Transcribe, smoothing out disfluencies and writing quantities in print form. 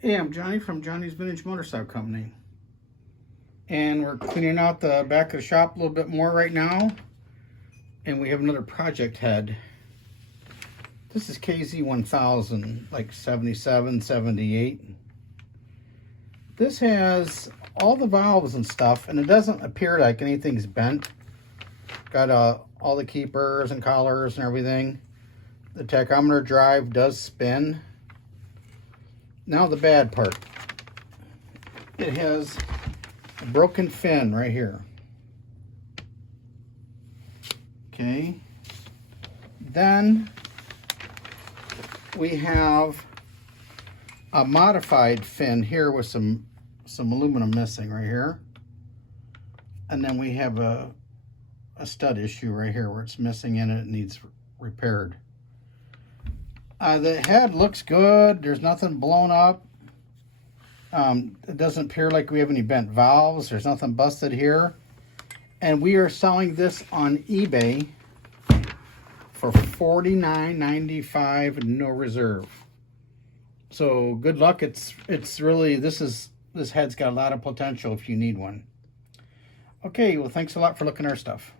Hey, I'm Johnny from Johnny's Vintage Motorcycle Company. And we're cleaning out the back of the shop a little bit more right now. And we have another project head. This is KZ1000, like 77, 78. This has all the valves and stuff, and it doesn't appear like anything's bent. Got all the keepers and collars and everything. The tachometer drive does spin. Now the bad part. It has a broken fin right here. Okay. Then we have a modified fin here with some aluminum missing right here. And then we have a stud issue right here where it's missing in it. It needs repaired. The head looks good. There's nothing blown up. It doesn't appear like we have any bent valves. There's nothing busted here. And we are selling this on eBay for $49.95, no reserve. So good luck. It's really, this head's got a lot of potential if you need one. Okay, well, thanks a lot for looking at our stuff.